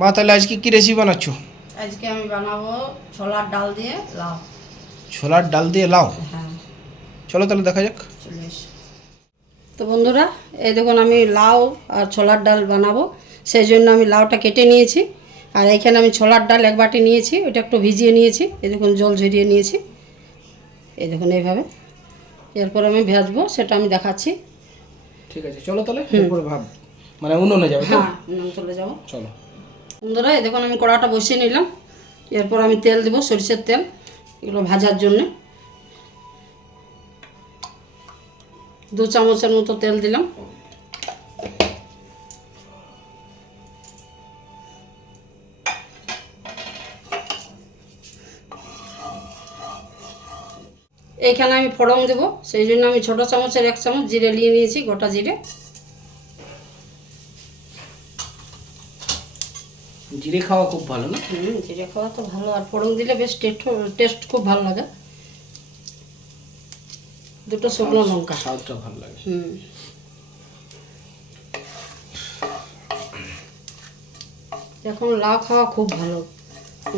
মা তাহলে আজকে কি রেসিপি বানাচ্ছ? আজকে আমি বানাবো ছোলার ডাল দিয়ে লাউ। ছোলার ডাল দিয়ে লাউ? হ্যাঁ, চলো তাহলে দেখা যাক। চলে এসো। তো বন্ধুরা, এই দেখুন আমি লাউ আর ছোলার ডাল বানাবো, সেই জন্য আমি লাউটা কেটে নিয়েছি। আর এইখানে আমি ছোলার ডাল এক বাটি নিয়েছি, ওইটা একটু ভিজিয়ে নিয়েছি। এই দেখুন জল ঝরিয়ে নিয়েছি, এই দেখুন এইভাবে। এরপর আমি ভাজবো, সেটা আমি দেখাচ্ছি। ঠিক আছে, চলো তাহলে এরপরে ভাব মানে উনুনে যাবে তো? হ্যাঁ, চলে যাবো। চলো বন্ধুরা, এই দেখুন আমি কড়াটা বসিয়ে নিলাম। এরপর আমি তেল দেবো, সরিষার তেল, এগুলো ভাজার জন্যে। 2 চামচের মতো তেল দিলাম। এইখানে আমি ফোড়ন দেবো, সেই জন্য আমি ছোটো চামচের 1 চামচ জিরে নিয়ে নিয়েছি, গোটা জিরে। জিরে খাওয়া খুব ভালো না? জিরে খাওয়া তো ভালো, আর ফোড়ন দিলে বেশ টেস্ট খুব ভালো লাগে। 2 শুকনো লঙ্কা, স্বাদটা ভালো লাগে। এখন লাউ খাওয়া খুব ভালো,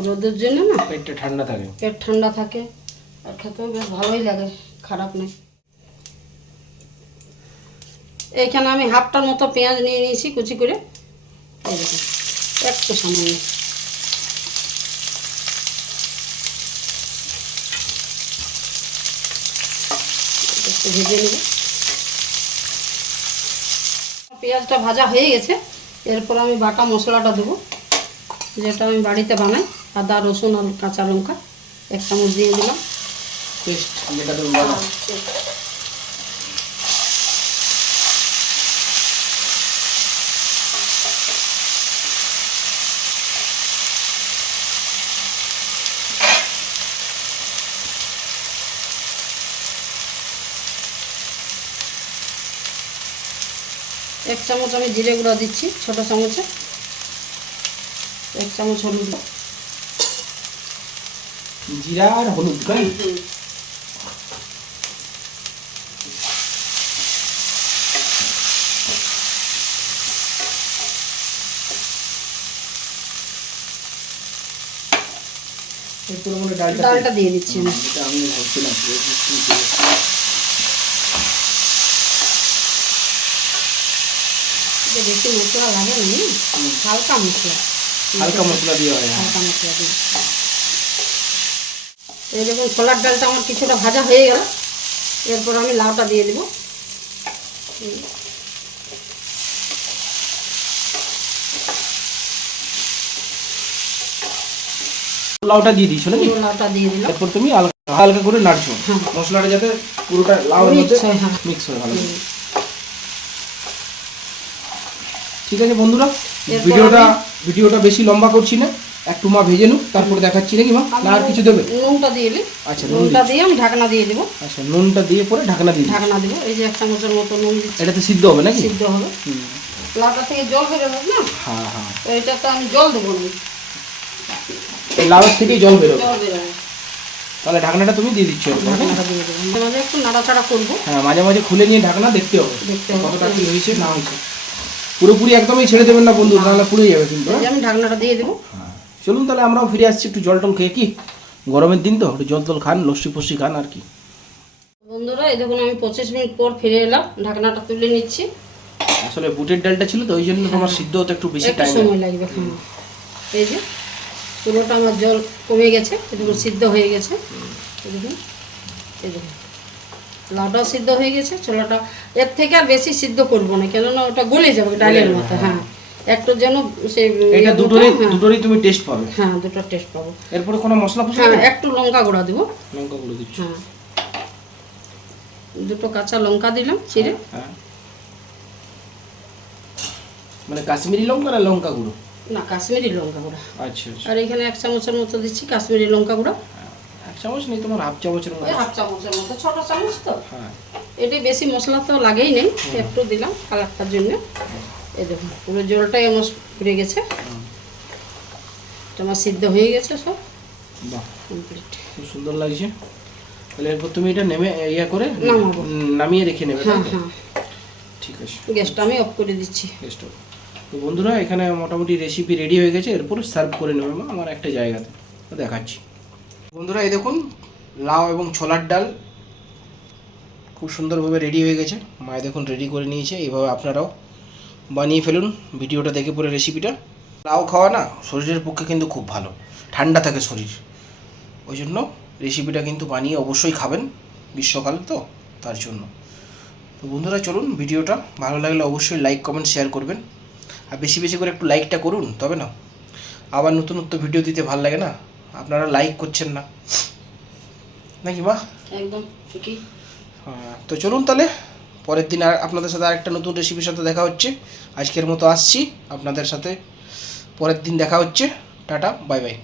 রোদের জন্য না, পেটটা ঠান্ডা থাকে। পেট ঠান্ডা থাকে, আর খেতেও বেশ ভালোই লাগে, খারাপ নেই। এইখানে আমি হাফটার মতো পেঁয়াজ নিয়ে নিয়েছি কুচি করে, এই দেখুন একটু সামান্য। একটু ভেজে নেব। পেঁয়াজটা ভাজা হয়ে গেছে, এরপর আমি বাটা মশলাটা দেবো, যেটা আমি বাড়িতে বানাই। আদা, রসুন আর কাঁচা লঙ্কা 1 চামচ দিয়ে দিলাম। পেস্ট যেটা তুমি বানাও। এক চামচ আমি জিরে গুঁড়ো দিচ্ছি, ছোটো চামচে। 1 চামচ হলুদ। জিরা আর হলুদ তাই? এরপর আমরা ডালটা দিয়ে দিচ্ছি আমি। এটা আমি ভাবছিলাম যে বেশি মশলা লাগে না, হালকা মশলা, হালকা মশলা দিয়ে হয়। হালকা মশলা দিয়ে। এই দেখুন ছোলার ডালটা আমার কিছুটা ভাজা হয়ে গেল, এরপর আমি লাউটা দিয়ে দেবো। লাউটা দিয়ে দিয়েছো নাকি? লাউটা দিয়ে দিলাম। এরপর তুমি হালকা হালকা করে নাড়ছো মশলাটা যাতে পুরোটা লাউয়ের মধ্যে মিক্স হয় ভালো। ঠিক আছে বন্ধুরা, ভিডিওটা বেশি লম্বা করছি না, একটু মা ভেজে নুক, তারপর দেখাচ্ছি নাকি মা? না আর কিছু দেবে? নুনটা দিয়ে দিই। আচ্ছা, নুনটা দিয়ে আমি ঢাকনা দিয়ে দেবো। আচ্ছা, নুনটা দিয়ে পরে ঢাকনা দিয়ে ঢাকনা দেবো। এই যে 1 চামচের মতো নুন দিচ্ছি। এটাতে সিদ্ধ হবে নাকি? সিদ্ধ হবে। লাউটা থেকে জল বেরোবে না? হ্যাঁ হ্যাঁ, তো এটা তো আমি জল দেবো না, এই লাউয়ের থেকেই জল বেরোবে। জল বেরোবে। তাহলে ঢাকনাটা তুমি দিয়ে দিচ্ছ? ঢাকনাটা দিয়ে দেবো, মাঝে মাঝে একটু নাড়াচাড়া করবো। হ্যাঁ, মাঝে মাঝে খুলে নিয়ে ঢাকনা দেখতে হবে কতটা কি হয়েছে না হয়েছে। পুরোপুরি একদমই ছেড়ে দেবেন না বন্ধু, তাহলে পুড়ে যাবে কিন্তু। আমি ঢাকনাটা দিয়ে দেবো। চলুন তাহলে আমরাও ফিরে আসছি একটু জল টল খেয়ে। কি গরমের দিন তো একটু জল টল খান, লস্যি ফস্যি খান আর কি। বন্ধুরা, এই দেখুন আমি 25 মিনিট পর ফিরে এলাম, ঢাকনাটা তুলে নিচ্ছি। আসলে বুটের ডালটা ছিল তো ওই জন্য তোমার সিদ্ধ হতে একটু বেশি টাইম সময় লাগবে। এই যে পুরোটা আমার জল কমে গেছে, দেখুন সিদ্ধ হয়ে গেছে। দেখুন, এই দেখুন লাউটাও সিদ্ধ হয়ে গেছে। ছোলাটা এর থেকে আর বেশি সিদ্ধ করবো না, কেননা ওটা গলে যাবে ডালের মতো। হ্যাঁ, একটু যেন সেই এটা দুটোরই তুমি টেস্ট পাবে। হ্যাঁ, দুটো টেস্ট পাবো। এরপরে কোনো মশলা ফসলা? হ্যাঁ, একটু লঙ্কা গুঁড়া দেবো। লঙ্কা গুঁড়ো দিচ্ছ? হ্যাঁ, 2 কাঁচা লঙ্কা দিলাম চিড়ে। হ্যাঁ, মানে কাশ্মীরি লঙ্কা না লঙ্কা গুঁড়ো? না, কাশ্মীরি লঙ্কা গুঁড়া। আচ্ছা আচ্ছা। আর এখানে 1 চামচের মতো দিচ্ছি কাশ্মীরি লঙ্কা গুঁড়া। 1 চামচ নেই তোমার, হাফ চামচের মতো। 1/2 চামচের মতো, ছোট চামচ তো। হ্যাঁ, এটি বেশি মশলা তো লাগেই নেই, একটু দিলাম কালারটার জন্য। এই দেখুন পুরো জলটাই আমার পুড়ে গেছে, আমার সিদ্ধ হয়ে গেছে সব। বাহ, কমপ্লিট, খুব সুন্দর লাগছে। তাহলে এরপর তুমি এটা করে নামিয়ে রেখে নেবে? হ্যাঁ হ্যাঁ, ঠিক আছে, গ্যাসটা আমি অফ করে দিচ্ছি। তো বন্ধুরা এখানে মোটামুটি রেসিপি রেডি হয়ে গেছে, এরপর সার্ভ করে নেবে মা আমার একটা জায়গাতে, তো দেখাচ্ছি। বন্ধুরা এই দেখুন লাউ এবং ছোলার ডাল খুব সুন্দরভাবে রেডি হয়ে গেছে, মায়ে দেখুন রেডি করে নিয়েছে। এইভাবে আপনারাও বানিয়ে ফেলুন ভিডিওটা দেখে পরে রেসিপিটা। লাউ খাওয়া না শরীরের পক্ষে কিন্তু খুব ভালো, ঠান্ডা থাকে শরীর, ওই জন্য রেসিপিটা কিন্তু বানিয়ে অবশ্যই খাবেন, গ্রীষ্মকাল তো তার জন্য। তো বন্ধুরা চলুন, ভিডিওটা ভালো লাগলে অবশ্যই লাইক কমেন্ট শেয়ার করবেন, আর বেশি বেশি করে একটু লাইকটা করুন, তবে না আবার নতুন নতুন ভিডিও দিতে ভালো লাগে না, আপনারা লাইক করছেন না নাকি মা? একদম ঠিকই। তো চলুন তাহলে পরের দিন আর আপনাদের সাথে আরেকটা নতুন রেসিপির সাথে দেখা হচ্ছে। আজকের মতো আসছি, আপনাদের সাথে পরের দিন দেখা হচ্ছে। Tata, bye bye.